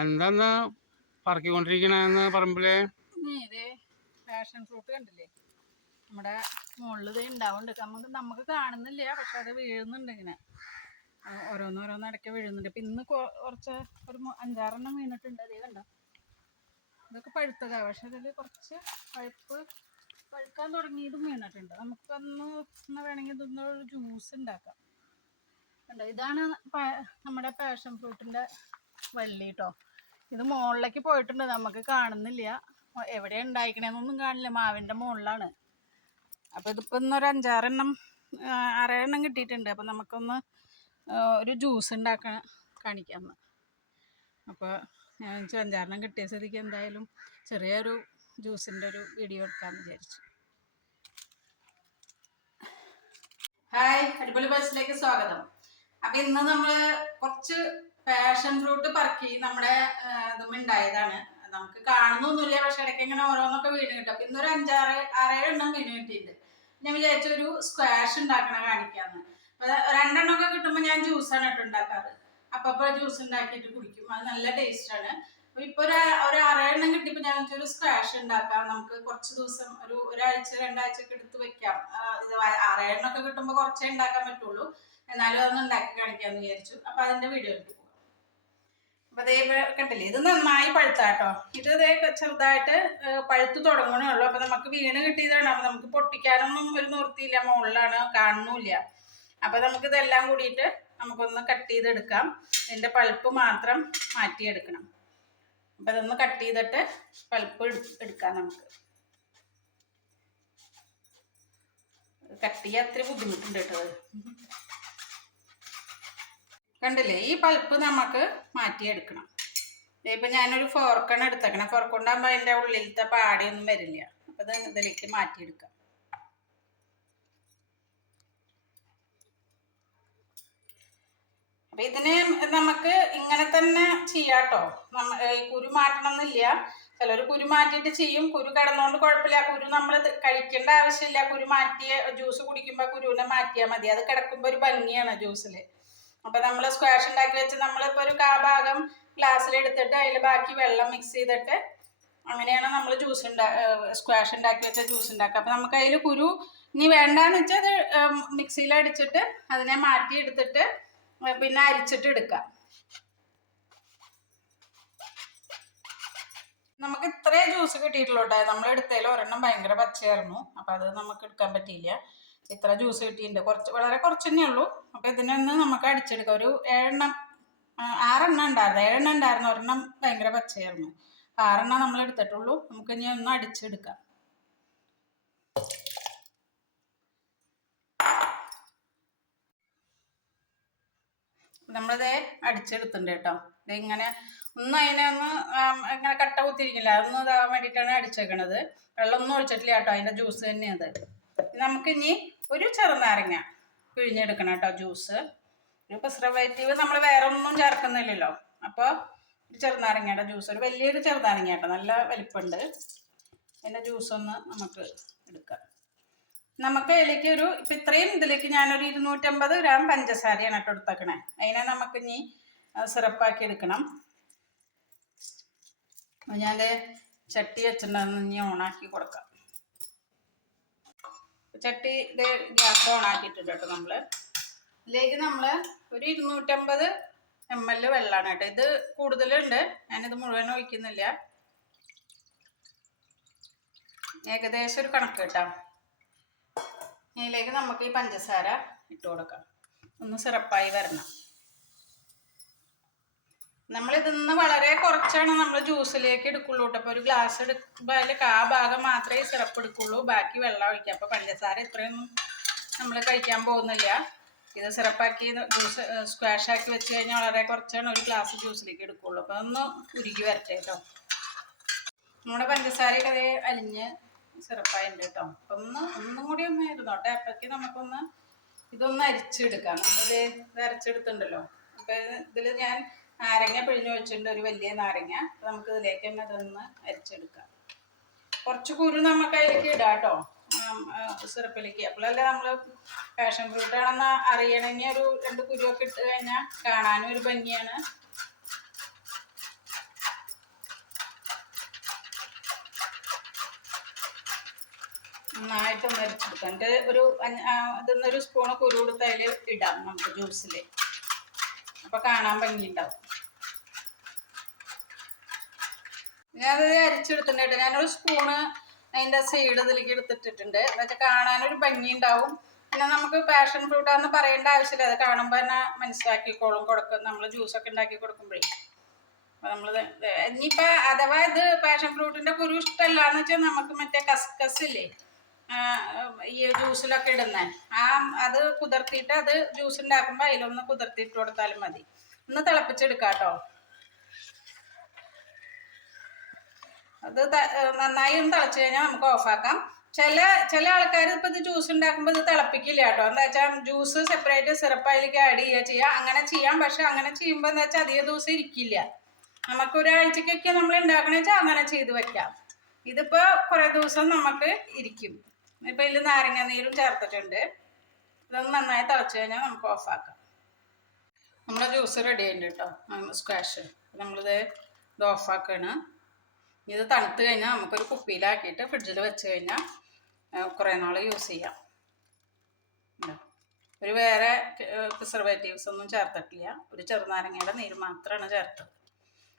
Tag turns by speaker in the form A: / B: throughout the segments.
A: എന്താന്ന് പറക്കിക്കൊണ്ടിരിക്കണെന്ന്
B: പറമ്പിൽ? Passion fruit കണ്ടില്ലേ? നമ്മുടെ മുകളിൽ ഉണ്ടാവുന്നുണ്ട് നമുക്ക് നമുക്ക് കാണുന്നില്ല പക്ഷെ അത് വീഴുന്നുണ്ട് ഇങ്ങനെ. ഓരോന്നോരോന്ന് ഇടയ്ക്ക് വീഴുന്നുണ്ട്. അപ്പൊ ഇന്ന് കുറച്ച് ഒരു അഞ്ചാറെണ്ണം വീണിട്ടുണ്ട് അതേ കണ്ടോ? ഇതൊക്കെ പഴുത്തതാ പക്ഷെ ഇതിൽ കുറച്ച് പഴുപ്പ് പഴുക്കാൻ തുടങ്ങിയതും വീണിട്ടുണ്ട്. നമുക്കൊന്ന് ഒന്ന് വേണമെങ്കിൽ ഇതൊന്ന് ജ്യൂസ് ഉണ്ടാക്കാം കണ്ടോ? ഇതാണ് നമ്മുടെ പാഷൻ ഫ്രൂട്ടിന്റെ വള്ളി കേട്ടോ ഇത് മുകളിലേക്ക് പോയിട്ടുണ്ട്. നമുക്ക് കാണുന്നില്ല. എവിടെ ഉണ്ടായിക്കണേന്നൊന്നും കാണില്ല. മാവിന്റെ മുകളിലാണ് അപ്പോൾ ഇതിപ്പോൾ ഇന്നൊരു അഞ്ചാറെണ്ണം ആറെണ്ണം കിട്ടിയിട്ടുണ്ട്. അപ്പോൾ നമുക്കൊന്ന് ഒരു ജ്യൂസ് ഉണ്ടാക്കാൻ കാണിക്കാമെന്ന് അപ്പോൾ ഞാൻ അഞ്ചാറെണ്ണം കിട്ടിയ സ്ഥിതിക്ക് എന്തായാലും ചെറിയൊരു ജ്യൂസിന്റെ ഒരു വീഡിയോ എടുക്കാമെന്ന് വിചാരിച്ചു. ഹായ് അടിപൊളി ബസ്സിലേക്ക് സ്വാഗതം. അപ്പൊ ഇന്ന് നമ്മൾ കുറച്ച് പാഷൻ ഫ്രൂട്ട് പറക്കി നമ്മുടെ ഇതും ഉണ്ടായതാണ് നമുക്ക് കാണുന്നൊന്നുമില്ല പക്ഷെ ഇടയ്ക്ക് ഇങ്ങനെ ഓരോന്നൊക്കെ വീണ് കിട്ടും. അപ്പൊ ഇന്നൊരു അഞ്ചാറ് ആറേഴ് എണ്ണം വീണ് കിട്ടിയിട്ടുണ്ട്. ഞാൻ വിചാരിച്ചു ഒരു സ്ക്വാഷ് ഉണ്ടാക്കണ കാണിക്കാന്ന്. അപ്പൊ രണ്ടെണ്ണമൊക്കെ കിട്ടുമ്പോൾ ഞാൻ ജ്യൂസാണ് ഇട്ട് ഉണ്ടാക്കാറ് അപ്പൊ അപ്പൊ ജ്യൂസ് ഉണ്ടാക്കിയിട്ട് കുടിക്കും. അത് നല്ല ടേസ്റ്റ് ആണ്. അപ്പൊ ഇപ്പൊ ഒരു ഒരു ആറേഴെണ്ണം കിട്ടിയപ്പോ ഞാൻ ഒരു സ്ക്വാഷ് ഉണ്ടാക്കാം നമുക്ക് കുറച്ച് ദിവസം ഒരു ഒരാഴ്ച രണ്ടാഴ്ച ഒക്കെ എടുത്ത് വെക്കാം. ആ, ഇത് ആറേഴെണ്ണം ഒക്കെ കിട്ടുമ്പോൾ കുറച്ചേ ഉണ്ടാക്കാൻ പറ്റുള്ളൂ. എന്നാലും അതൊന്ന് ഉണ്ടാക്കി കാണിക്കാന്ന് വിചാരിച്ചു. അപ്പൊ അതിന്റെ വീഡിയോ എടുത്ത് പോകാം അപ്പൊ കണ്ടില്ലേ? ഇത് നന്നായി പഴുത്താട്ടോ. ഇത് ദേ ചെറുതായിട്ട് പഴുത്തു തുടങ്ങണേ ഉള്ളൂ. അപ്പൊ നമുക്ക് വീണ് കിട്ടിയതാണ്. അപ്പൊ നമുക്ക് പൊട്ടിക്കാനൊന്നും ഒരു നിർത്തിയില്ല മുകളിലാണ് കാണുന്നില്ല അപ്പൊ നമുക്ക് ഇതെല്ലാം കൂടിയിട്ട് നമുക്കൊന്ന് കട്ട് ചെയ്തെടുക്കാം. ഇതിന്റെ പൾപ്പ് മാത്രം മാറ്റിയെടുക്കണം. അപ്പൊ ഇതൊന്ന് കട്ട് ചെയ്തിട്ട് പൾപ്പ് എടുക്കാം നമുക്ക്. കട്ട് ചെയ്യാൻ അത്ര ബുദ്ധിമുട്ടുണ്ട് കേട്ടോ. കണ്ടില്ലേ? ഈ പൾപ്പ് നമുക്ക് മാറ്റിയെടുക്കണം. ഇപ്പം ഞാനൊരു ഫോർക്കാണ് എടുത്തേക്കണം. ഫോർക്ക് കൊണ്ടാകുമ്പോൾ അതിന്റെ ഉള്ളിലത്തെ പാടിയൊന്നും വരില്ല. അപ്പം ഇത് ഇതിലേക്ക് മാറ്റിയെടുക്കാം. അപ്പം ഇതിന് നമുക്ക് ഇങ്ങനെ തന്നെ ചെയ്യാട്ടോ നമ്മ കുരു മാറ്റണം എന്നില്ല ചിലർ കുരു മാറ്റിയിട്ട് ചെയ്യും. കുരു കിടന്നുകൊണ്ട് കുഴപ്പമില്ല. കുരു നമ്മൾ കഴിക്കേണ്ട ആവശ്യമില്ല. കുരു മാറ്റിയ ജ്യൂസ് കുടിക്കുമ്പോൾ കുരുവിനെ മാറ്റിയാൽ മതി. അത് കിടക്കുമ്പോൾ ഒരു ഭംഗിയാണ് ജ്യൂസിൽ അപ്പൊ നമ്മൾ സ്ക്വാഷ് ഉണ്ടാക്കി വെച്ച് നമ്മളിപ്പോ ഒരു കാ ഭാഗം ഗ്ലാസ്സിൽ എടുത്തിട്ട് അതിൽ ബാക്കി വെള്ളം മിക്സ് ചെയ്തിട്ട് അങ്ങനെയാണ് നമ്മൾ ജ്യൂസ് ഉണ്ടാ സ്ക്വാഷ് ഉണ്ടാക്കി വെച്ച ജ്യൂസ് ഉണ്ടാക്കുക അപ്പൊ നമുക്ക് അതിൽ കുരു ഇനി വേണ്ടാന്ന് വെച്ചാൽ അത് മിക്സിയിൽ അടിച്ചിട്ട് അതിനെ മാറ്റി എടുത്തിട്ട് പിന്നെ അരിച്ചിട്ട് എടുക്കാം നമുക്ക് ഇത്രേ ജ്യൂസ് കിട്ടിയിട്ടുള്ളൂ കേട്ടോ. നമ്മൾ എടുത്തതിൽ ഒരെണ്ണം ഭയങ്കര പച്ചയായിരുന്നു. അപ്പൊ അത് നമുക്ക് എടുക്കാൻ പറ്റിയില്ല. ഇത്ര ജ്യൂസ് കിട്ടിയിട്ടുണ്ട്. കുറച്ച് വളരെ കുറച്ച് തന്നെ ഉള്ളൂ. അപ്പൊ ഇതിനൊന്ന് നമുക്ക് അടിച്ചെടുക്കാം. ഒരു ഏഴെണ്ണം ആറെണ്ണം ഉണ്ടായിരുന്നു. ഏഴെണ്ണം ഉണ്ടായിരുന്നു. ഒരെണ്ണം ഭയങ്കര പച്ചയായിരുന്നു. ആറെണ്ണം നമ്മൾ എടുത്തിട്ടുള്ളൂ. നമുക്ക് ഇനി ഒന്ന് അടിച്ചെടുക്കാം. നമ്മളിത് അടിച്ചെടുത്തിട്ടുണ്ട് കേട്ടോ. ഇതിങ്ങനെ ഒന്ന് അതിനെ ഒന്ന് ഇങ്ങനെ കട്ട കുത്തിരിക്കില്ല അതൊന്നും ഇതാകാൻ വേണ്ടിയിട്ടാണ് അടിച്ചേക്കണത്. വെള്ളമൊന്നും ഒഴിച്ചിട്ടില്ല കേട്ടോ. അതിന്റെ ജ്യൂസ് തന്നെയാണ് നമുക്ക് ഇനി ഒരു ചെറുനാരങ്ങ പിഴിഞ്ഞെടുക്കണം കേട്ടോ ജ്യൂസ് ഒരു പ്രിസർവേറ്റീവ് നമ്മൾ വേറെ ഒന്നും ചേർക്കുന്നില്ലല്ലോ. അപ്പോൾ ഒരു ചെറുനാരങ്ങയുടെ ജ്യൂസ് ഒരു വലിയൊരു ചെറുനാരങ്ങ കേട്ടോ നല്ല വലിപ്പമുണ്ട്. അതിന്റെ ജ്യൂസ് ഒന്ന് നമുക്ക് എടുക്കാം. നമുക്ക് ഇതിലേക്ക് ഒരു ഇപ്പം ഇത്രയും ഇതിലേക്ക് ഞാനൊരു ഇരുന്നൂറ്റമ്പത് ഗ്രാം പഞ്ചസാരയാണ് കേട്ടോ എടുത്തേക്കണേ. അതിനെ നമുക്ക് ഇനി സിറപ്പാക്കി എടുക്കണം. ഞാൻ ചട്ടി വെച്ചിട്ടുണ്ടെന്ന് ഇനി ഓണാക്കി കൊടുക്കാം. ചട്ടി ഇത് ഗ്യാസ് ഓണാക്കിയിട്ടുണ്ട് കേട്ടോ നമ്മൾ ഇതിലേക്ക് നമ്മൾ ഒരു ഇരുന്നൂറ്റമ്പത് എം എൽ വെള്ളമാണ് കേട്ടോ. ഇത് കൂടുതലുണ്ട്. ഞാനിത് മുഴുവൻ ഒഴിക്കുന്നില്ല. ഏകദേശം ഒരു കണക്ക് കേട്ടോ. ഇതിലേക്ക് നമുക്ക് ഈ പഞ്ചസാര ഇട്ട് കൊടുക്കാം. ഒന്ന് സിറപ്പായി വരണം. നമ്മൾ ഇതിന്ന് വളരെ കുറച്ചാണ് നമ്മൾ ജ്യൂസിലേക്ക് എടുക്കുള്ളൂ കേട്ടോ അപ്പോൾ ഒരു ഗ്ലാസ് എടുക്കുമ്പോൾ അതിൽ ആ ഭാഗം മാത്രമേ സിറപ്പ് എടുക്കുള്ളൂ. ബാക്കി വെള്ളം ഒഴിക്കുക അപ്പോൾ പഞ്ചസാര ഇത്രയൊന്നും നമ്മൾ കഴിക്കാൻ പോകുന്നില്ല. ഇത് സിറപ്പാക്കി ജ്യൂസ് സ്ക്വാഷ് ആക്കി വെച്ച് കഴിഞ്ഞാൽ വളരെ കുറച്ചാണ് ഒരു ഗ്ലാസ് ജ്യൂസിലേക്ക് എടുക്കുള്ളൂ. അപ്പോൾ ഒന്ന് ഉരുകി വരട്ടെ കേട്ടോ നമ്മുടെ പഞ്ചസാരയൊക്കെ അതേ അലിഞ്ഞ് സിറപ്പായിട്ടുണ്ട് കേട്ടോ അപ്പം ഒന്ന് ഒന്നും കൂടി ഒന്ന് ഇരുന്നോട്ടെ. അപ്പോഴേക്ക് നമുക്കൊന്ന് ഇതൊന്ന് അരിച്ചെടുക്കാം. നമ്മൾ ഇത് അരച്ചെടുത്തുണ്ടല്ലോ. അപ്പം ഇതിൽ ഞാൻ നാരങ്ങ പിഴിഞ്ഞ് വെച്ചിട്ടുണ്ട് ഒരു വലിയ നാരങ്ങ. നമുക്ക് ഇതിലേക്ക് തന്നെ അതൊന്ന് അരിച്ചെടുക്കാം. കുറച്ച് കുരു നമുക്ക് അതിലേക്ക് ഇടാം കേട്ടോ. സിറപ്പിലേക്ക്. അപ്പോഴല്ലേ നമ്മൾ പാഷൻ ഫ്രൂട്ടാണെന്ന് അറിയണമെങ്കിൽ ഒരു രണ്ട് കുരുവൊക്കെ ഇട്ട് കഴിഞ്ഞാൽ കാണാനും ഒരു ഭംഗിയാണ്. നന്നായിട്ട് മരിച്ചെടുക്കാം എന്നിട്ട് ഒരു ഇതിന്നൊരു സ്പൂണ് കുരു കൊടുത്ത് അതിൽ ഇടാം നമുക്ക് ജ്യൂസിൽ അപ്പോൾ കാണാൻ ഭംഗിയുണ്ടാവും. ഞാനത് അരിച്ചെടുത്തിട്ടുണ്ട് ഞാനൊരു സ്പൂണ് അതിന്റെ സൈഡ് ഇതിലേക്ക് എടുത്തിട്ടിട്ടുണ്ട്. എന്നുവെച്ചാൽ കാണാനൊരു ഭംഗി ഉണ്ടാവും പിന്നെ നമുക്ക് പാഷൻ ഫ്രൂട്ടാന്ന് പറയേണ്ട ആവശ്യമില്ല. അത് കാണുമ്പോൾ തന്നെ മനസ്സിലാക്കിക്കോളും. കൊടുക്കും നമ്മൾ ജ്യൂസൊക്കെ ഉണ്ടാക്കി കൊടുക്കുമ്പോഴേ. അപ്പം നമ്മൾ ഇനിയിപ്പോ അഥവാ ഇത് പാഷൻ ഫ്രൂട്ടിന്റെ കുരു ഇഷ്ടമല്ലാന്ന് വെച്ചാൽ നമുക്ക് മറ്റേ കസ്കസ് ഇല്ലേ? ഈ ജ്യൂസിലൊക്കെ ഇടുന്ന. ആ അത് കുതിർത്തിയിട്ട് അത് ജ്യൂസ് ഉണ്ടാക്കുമ്പോൾ അതിലൊന്ന് കുതിർത്തിയിട്ട് കൊടുത്താലും മതി. ഒന്ന് തിളപ്പിച്ചെടുക്കാം കേട്ടോ അത് നന്നായി ഒന്ന് തിളച്ച് കഴിഞ്ഞാൽ നമുക്ക് ഓഫാക്കാം ചില ചില ആൾക്കാർ ഇപ്പൊ ഇത് ജ്യൂസ് ഉണ്ടാക്കുമ്പോൾ ഇത് തിളപ്പിക്കില്ല കേട്ടോ. എന്താ വെച്ചാൽ ജ്യൂസ് സെപ്പറേറ്റ് സിറപ്പ് അതിലേക്ക് ആഡ് ചെയ്യുക ചെയ്യുക അങ്ങനെ ചെയ്യാം പക്ഷെ അങ്ങനെ ചെയ്യുമ്പോൾ എന്താ വെച്ചാൽ അധിക ദിവസം ഇരിക്കില്ല. നമുക്ക് ഒരാഴ്ചക്കൊക്കെ നമ്മൾ ഉണ്ടാക്കണ വെച്ചാൽ അങ്ങനെ ചെയ്ത് വെക്കാം. ഇതിപ്പോ കുറേ ദിവസം നമുക്ക് ഇരിക്കും. ഇപ്പൊ ഇതിൽ നാരങ്ങ നീരും ചേർത്തിട്ടുണ്ട്. ഇതൊന്ന് നന്നായി തിളച്ച് കഴിഞ്ഞാൽ നമുക്ക് ഓഫാക്കാം നമ്മുടെ ജ്യൂസ് റെഡി ആയിട്ടുണ്ട് കേട്ടോ. സ്ക്വാഷ് നമ്മളിത് ഇത് ഓഫാക്കാണ് ഇത് തണുത്ത് കഴിഞ്ഞാൽ നമുക്കൊരു കുപ്പിയിലാക്കിയിട്ട് ഫ്രിഡ്ജിൽ വെച്ച് കഴിഞ്ഞാൽ കുറേ നാൾ യൂസ് ചെയ്യാം. ഒരു വേറെ പ്രിസർവേറ്റീവ്സ് ഒന്നും ചേർത്തിട്ടില്ല. ഒരു ചെറുനാരങ്ങയുടെ നീര് മാത്രമാണ് ചേർത്തത്.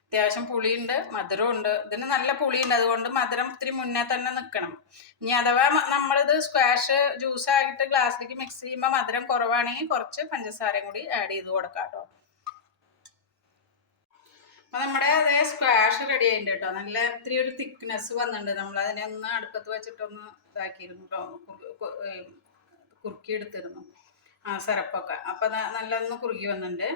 B: അത്യാവശ്യം പുളിയുണ്ട് മധുരമുണ്ട് ഇതിന് നല്ല പുളിയുണ്ട്. അതുകൊണ്ട് മധുരം ഇത്തിരി മുന്നേ തന്നെ നിൽക്കണം ഇനി അഥവാ നമ്മളിത് സ്ക്വാഷ് ജ്യൂസ് ആയിട്ട് ഗ്ലാസ്സിലേക്ക് മിക്സ് ചെയ്യുമ്പോൾ മധുരം കുറവാണെങ്കിൽ കുറച്ച് പഞ്ചസാരയും കൂടി ആഡ് ചെയ്ത് കൊടുക്കാം കേട്ടോ അപ്പൊ നമ്മുടെ അതേ സ്ക്വാഷ് റെഡി ആയിട്ടുണ്ട് കേട്ടോ. നല്ല ഇത്തിരി ഒരു തിക്നെസ് വന്നിട്ടുണ്ട്. നമ്മൾ അതിനെ ഒന്ന് അടുപ്പത്ത് വെച്ചിട്ടൊന്ന് ഇതാക്കിയിരുന്നു കേട്ടോ. കുറുക്കി എടുത്തിരുന്നു ആ സിറപ്പൊക്കെ അപ്പം നല്ലൊന്ന് കുറുകി വന്നിട്ടുണ്ട്.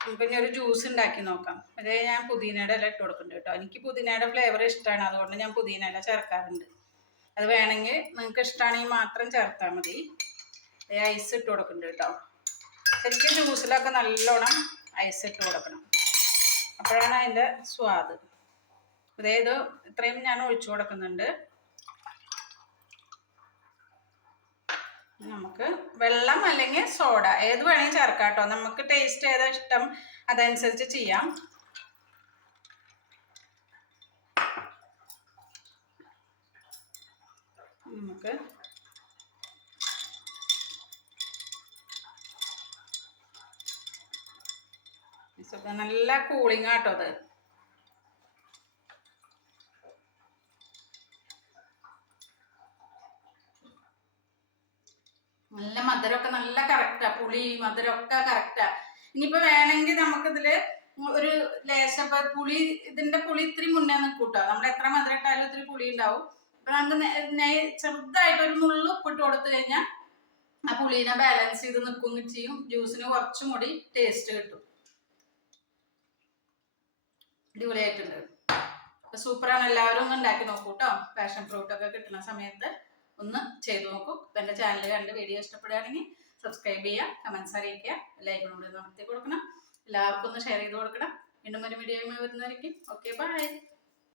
B: നമുക്ക് ഇനി ഒരു ജ്യൂസ് ഉണ്ടാക്കി നോക്കാം. അതേ ഞാൻ പുതിനയുടെ ഇല ഇട്ട് കൊടുക്കുന്നുണ്ട് കേട്ടോ. എനിക്ക് പുതിനയുടെ ഫ്ലേവർ ഇഷ്ടമാണ്. അതുകൊണ്ട് ഞാൻ പുതിന ഇല ചേർക്കാറുണ്ട്. അത് വേണമെങ്കിൽ നിങ്ങൾക്ക് ഇഷ്ടമാണെങ്കിൽ മാത്രം ചേർത്താൽ മതി. ഐസ് ഇട്ട് കൊടുക്കുന്നുണ്ട് കേട്ടോ. ശരിക്കും ജ്യൂസിലൊക്കെ നല്ലോണം ഐസ് ഇട്ട് കൊടുക്കണം. അപ്പോഴാണ് അതിന്റെ സ്വാദ്. അതായത് ഇത്രയും ഞാൻ ഒഴിച്ചു കൊടുക്കുന്നുണ്ട്. നമുക്ക് വെള്ളം അല്ലെങ്കിൽ സോഡ ഏത് വേണമെങ്കിൽ ചേർക്കാം കേട്ടോ. നമുക്ക് ടേസ്റ്റ് ഏതാ ഇഷ്ടം അതനുസരിച്ച് ചെയ്യാം. നമുക്ക് നല്ല കൂളിംഗ് ആട്ടോ അത്. നല്ല മധുരമൊക്കെ നല്ല കറക്റ്റാ പുളി മധുരമൊക്കെ കറക്റ്റാ ഇനിയിപ്പോ വേണമെങ്കിൽ നമുക്കിതിൽ ഒരു ലേശം ഇപ്പൊ പുളി ഇതിന്റെ പുളി ഇത്തിരി മുന്നേ നിൽക്കൂട്ടോ. നമ്മൾ എത്ര മധുരം ഇട്ടാലും ഇത്തിരി പുളി ഉണ്ടാവും. അപ്പൊ നമുക്ക് ചെറുതായിട്ട് ഒരു നുള്ളു ഉപ്പിട്ട് കൊടുത്തു കഴിഞ്ഞാൽ ആ പുളീനെ ബാലൻസ് ചെയ്ത് നിൽക്കുകയും ചെയ്യും. ജ്യൂസിന് കുറച്ചും കൂടി ടേസ്റ്റ് കിട്ടും. അടിപൊളിയായിട്ടുണ്ട്. അപ്പൊ സൂപ്പറാണ്. എല്ലാവരും ഒന്ന് ഉണ്ടാക്കി നോക്കൂ കേട്ടോ പാഷൻ ഫ്രൂട്ട് ഒക്കെ കിട്ടുന്ന സമയത്ത് ഒന്ന് ചെയ്തു നോക്കൂ. എന്റെ ചാനൽ കണ്ട് വീഡിയോ ഇഷ്ടപ്പെടുകയാണെങ്കിൽ സബ്സ്ക്രൈബ് ചെയ്യുക കമൻസ് അറിയിക്കുക ലൈക്കും കൂടി നടത്തി കൊടുക്കണം. എല്ലാവർക്കും ഒന്ന് ഷെയർ ചെയ്ത് കൊടുക്കണം. വീണ്ടും ഒരു വീഡിയോ വരുന്നതായിരിക്കും. Okay bye